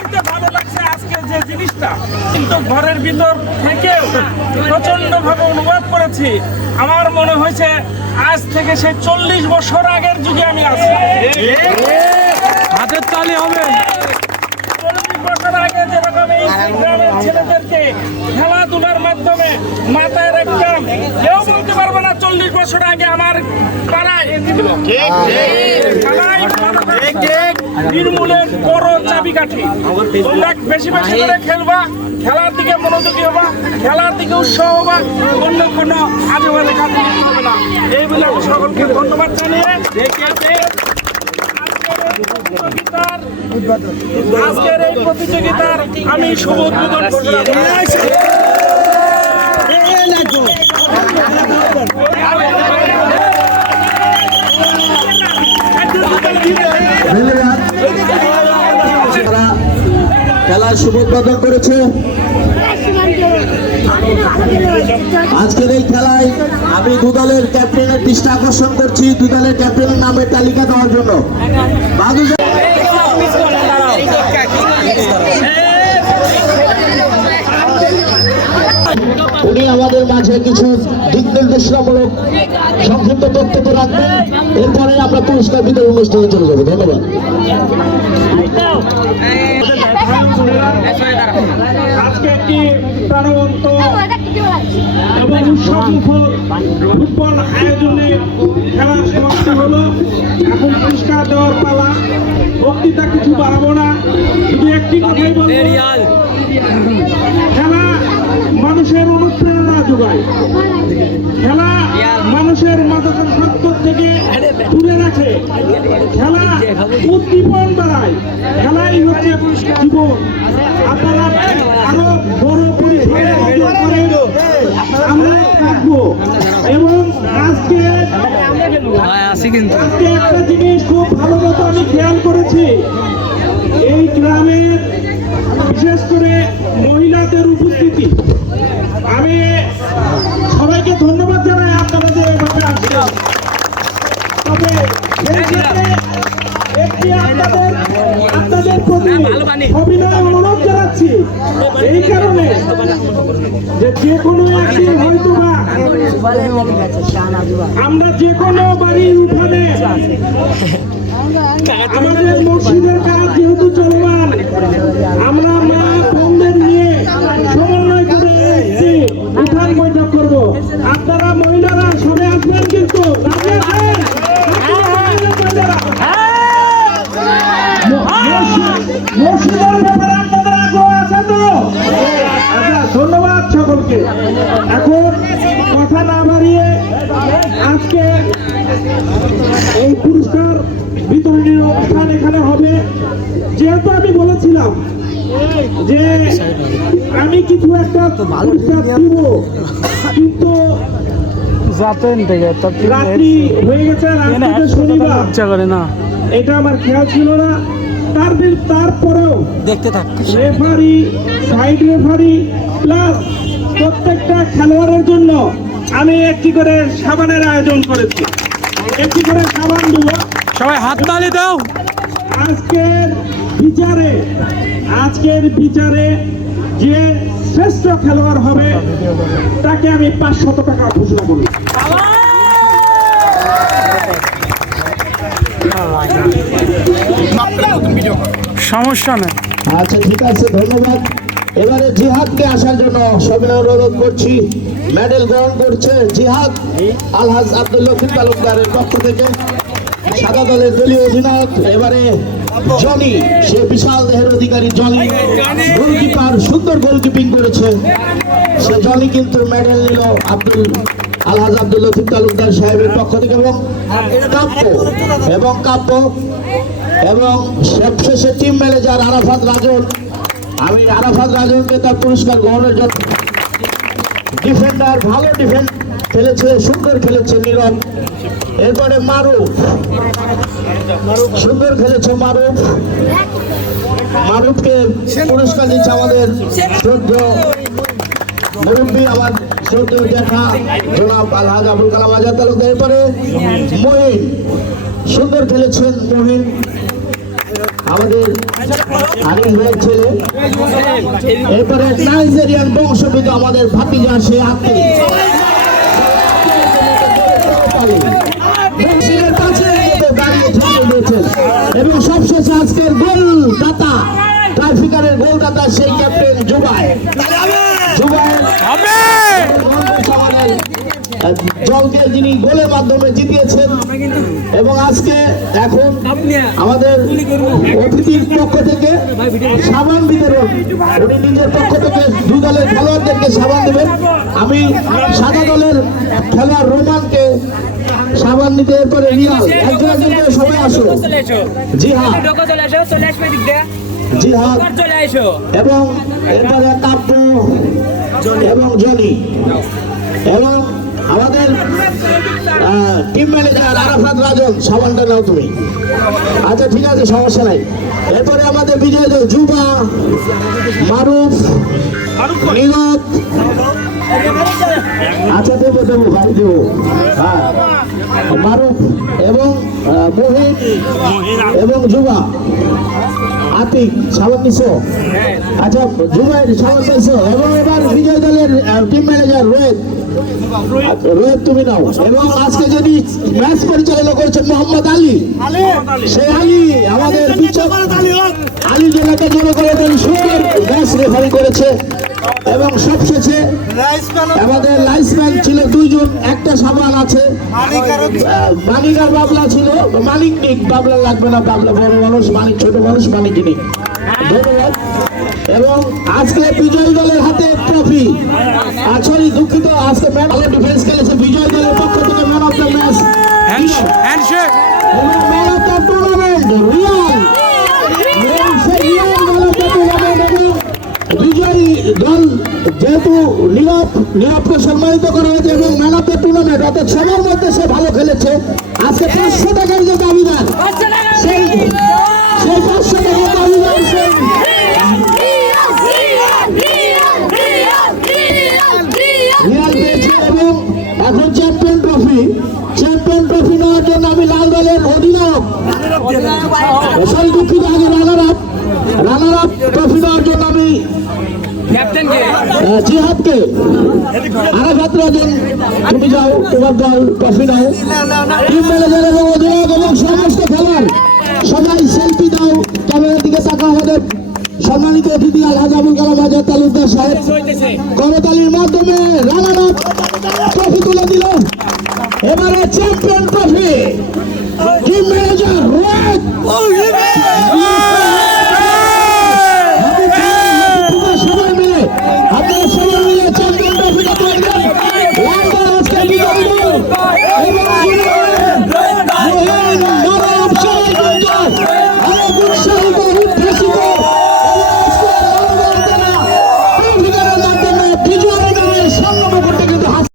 সবচেয়ে ভালো লাগছে আজকে যে জিনিসটা, কিন্তু ঘরের ভিতর থেকেও প্রচন্ড ভাবে অনুভব করেছি। আমার মনে হয়েছে আজ থেকে সে 40 বছর আগের যুগে আমি আছি। হাতের তালি হবে। 40 বছর আগে যেরকম এই গ্রামের ছেলেদেরকে খেলাধুলার মাধ্যমে মাথায় রাখতাম, কেউ বলতে পারবে না 40 বছর আগে আমার পাড়ায় খেলায় নির্মূলের বড় চাবিকাঠি। তোমরা বেশি বেশি করে খেলবা, খেলার দিকে মনোযোগী হবা, খেলার দিকে উৎসাহ হবা, অন্য কোনো আজে বাজে কাজে লিপ্ত হবে না। এই বলে আমি সকলকে ধন্যবাদ জানিয়ে আজকের এই প্রতিযোগিতার আমি শুভ উদ্বোধন খেলার শুভ উদ্বোধন করেছে। আজকের এই খেলায় আমি দু দলের ক্যাপ্টেনের দৃষ্টি আকর্ষণ করছি, দু দলের ক্যাপ্টেনের নামের তালিকা দেওয়ার জন্য। উনি আমাদের মাঝে কিছু দিক নির্দেশনামূলক সংক্ষিপ্ত বক্তব্য রাখবেন, এরপরে আমরা পুরস্কার বিতরণ অনুষ্ঠানে চলে যাবো। ধন্যবাদ। আজকে একটি প্রাণবন্ত এবং উৎসবমুখর ফুটবল আয়োজনে খেলার সমাপ্তি হলো। এখন পুরস্কার দেওয়ার পালা। বক্তৃতা কিছু বাড়াবো না, শুধু একটি কথাই বলবো, খেলা মানুষের অনুপ্রেরণা যোগায়, খেলা মানুষের মাদকাসক্ত থেকে দূরে রাখে, খেলা উদ্দীপন বাড়ায়, খেলাই হচ্ছে জীবন। আপনারা আরো বড় পরিসরে আমরা থাকবো। এবং আজকে একটা জিনিস খুব ভালো মতো আমি খেয়াল করেছি, এই গ্রামের বিশেষ করে মহিলাদের উপস্থিতি। আমি সবাইকে ধন্যবাদ জানাই আপনারা যে এভাবে আসছেন। তবে একটি আপনাদের প্রতি অভিনয় অনুরোধ জানাচ্ছি, এই কারণে যে কোনো একটি হয়তো আমরা যে কোনো বাড়ির উঠানে আমাদের মসজিদের কাজ যেহেতু চলমান, আমরা মা বোনদের নিয়ে সমন্বয় করে একটি উঠান বৈঠক করবো। আপনারা মহিলারা সবাই আসবেন, কিন্তু মসজিদের ব্যাপারে আপনাদের আগ্রহ আছে তো? আচ্ছা, ধন্যবাদ সকলকে। এখন কথা না বাড়িয়ে আজকে এই পুরস্কার বিতরণী অনুষ্ঠান এখানে হবে। যেহেতু আমি বলেছিলাম যে আমি কিছু একটা পুরস্কার দিব, কিন্তু রাত্রি হয়ে গেছে, শনিবার, এটা আমার খেয়াল ছিল না। তারপরেও দেখতে থাক, রেফারি, সাইড রেফারি প্লাস প্রত্যেকটা খেলোয়াড়ের জন্য আমি একটি করে সাবানের আয়োজন করেছি। একটি করে সাবান দেব। সবাই হাত তালি দাও। আজকের বিচারে যে শ্রেষ্ঠ খেলোয়াড় হবে তাকে আমি 500 টাকা ঘোষণা করি। সমস্যা নেই। আচ্ছা, ঠিক আছে, ধন্যবাদ। এবারে জিহাদকে আসার জন্য সবাই অনুরোধ করছি। মেডেল গ্রহণ করছে জিহাদ আলহাজ আব্দুল লতিফ তালুকদারের পক্ষ থেকে, সাদা দলের দলীয় অধিনায়ক। এবারে জনি, সে বিশাল দেহের অধিকারী জনি, গোলকিপার, সুন্দর গোলকিপিং করেছে সে জনি, কিন্তু মেডেল নিল আলহাজ আব্দুল লতিফ তালুকদার সাহেবের পক্ষ থেকে। এবং কাব্য এবং সবশেষে টিম ম্যানেজার আরাফাত রাজন। আমি আরাফাত রাজনকে তার পুরস্কার গ্রহণের জন্য, ডিফেন্ডার, ভালো ডিফেন্ড খেলেছে, সুন্দর খেলেছে নীরব। এরপরে মারুফ, সুন্দর খেলেছে মারুফকে পুরস্কার দিচ্ছে আমাদের শ্রদ্ধেয় মুরব্বী, আমার শ্রদ্ধেয় জ্যাঠা জনাব আলহাজ আবুল কালাম আজাদ তালুকদার। এরপরে মহিন, সুন্দর খেলেছেন মহিন। আমাদের আনিস ভাইয়ের ছেলে। এরপরে নাইজেরিয়ান বংশোদ্ভূত আমাদের ভাতিজা সে আত্মীয় এবং সবশেষে আজকের গোল দাতা ট্রাইফিকারের গোল দাতা সেই ক্যাপ্টেন জুবাই দলকে যিনি গোলের মাধ্যমে জিতিয়েছেন। এবং আজকে এখন আমাদের অতিথির পক্ষ থেকে সাবান বিতরণ, উনি নিজের পক্ষ থেকে দুই দলের খেলোয়াড়দেরকে সাবান দেবেন। আমি সাদা দলের খেলোয়াড় রোমানকে সাবান নিতে, এরপরে রিয়াল একজন একজন করে সবাই আসো। জিহাদ এবং এরপরে কাব্য এবং জনি এবং আমাদের টিম ম্যানেজার আরাফাত রাজন। সাবানটা নাও তুমি। আচ্ছা ঠিক আছে, সমস্যা নাই। এরপরে আমাদের বিজয় দল যুবা, মারুফ, নীরব। আচ্ছা দেবো দেবো ভাই দেবো। হ্যাঁ, মারুফ এবং মোহিত এবং যুবা। আতিক সাবান নিছো? আচ্ছা জুবাইর সাবান পাইছো। এবং এবার বিজয় দলের টিম ম্যানেজার রোহিত তুমি নাও। এবং আজকে যদি ম্যাচ পরিচালনা করছেন মোহাম্মদ আলী, সেই আলী আমাদের আলী জেলাকে জড়ো করে সুন্দর ম্যাচ রেফারি করেছে। এবং সবশেষে আমাদের লাইসম্যান ছিল দুইজন, একটা সাবান আছে। মানিক আর বাবলা ছিল। মানিক নিক, বাবলা লাগবে না, বাবলা বড় মানুষ, মানিক ছোট মানুষ, মানিক নিক। ধন্যবাদ। এবং আজকে বিজয়ী দলের হাতে ট্রফি। আসলে দুঃখিত, আজকে ম্যান ভালো ডিফেন্স খেলেছে। বিজয়ী দলের পক্ষ থেকে man of the match handshake এবং ম্যান অফ দ্য টুর্নামেন্ট রিয়াল। বিজয়ী দল যেহেতু নীরবকে সম্মানিত করা হয়েছে এবং ম্যান অফ দ্য টুর্নামেন্ট, অর্থাৎ সবার মধ্যে সে ভালো খেলেছে। আজকে 500 টাকার যে দাবিদার, সেই 500 টাকার দাবিদার সেই রিয়াল পেয়েছে। এবং এখন চ্যাম্পিয়ন ট্রফি নেওয়ার জন্য আমি লাল দলের অধিনায়ক, সরি দুঃখিত, আগে রানার আপ ট্রফি নেওয়ার জন্য আমি জিহাদকে, আরাফাত রাজন তুমি যাও, তোমার দল ট্রফি নাও। টিম ম্যানেজার এবং অধিনায়ক এবং সমস্ত খেলোয়াড় সবাই সেলফি দাও, ক্যামেরার দিকে তাকা। আমাদের সম্মানিত অতিথি আলহাজ আবুল কালাম আজাদ তালুকদার সাহেব করতালির মাধ্যমে রানার আপ ট্রফি তুলে দিল। এবারে champion trophy team manager Rohit.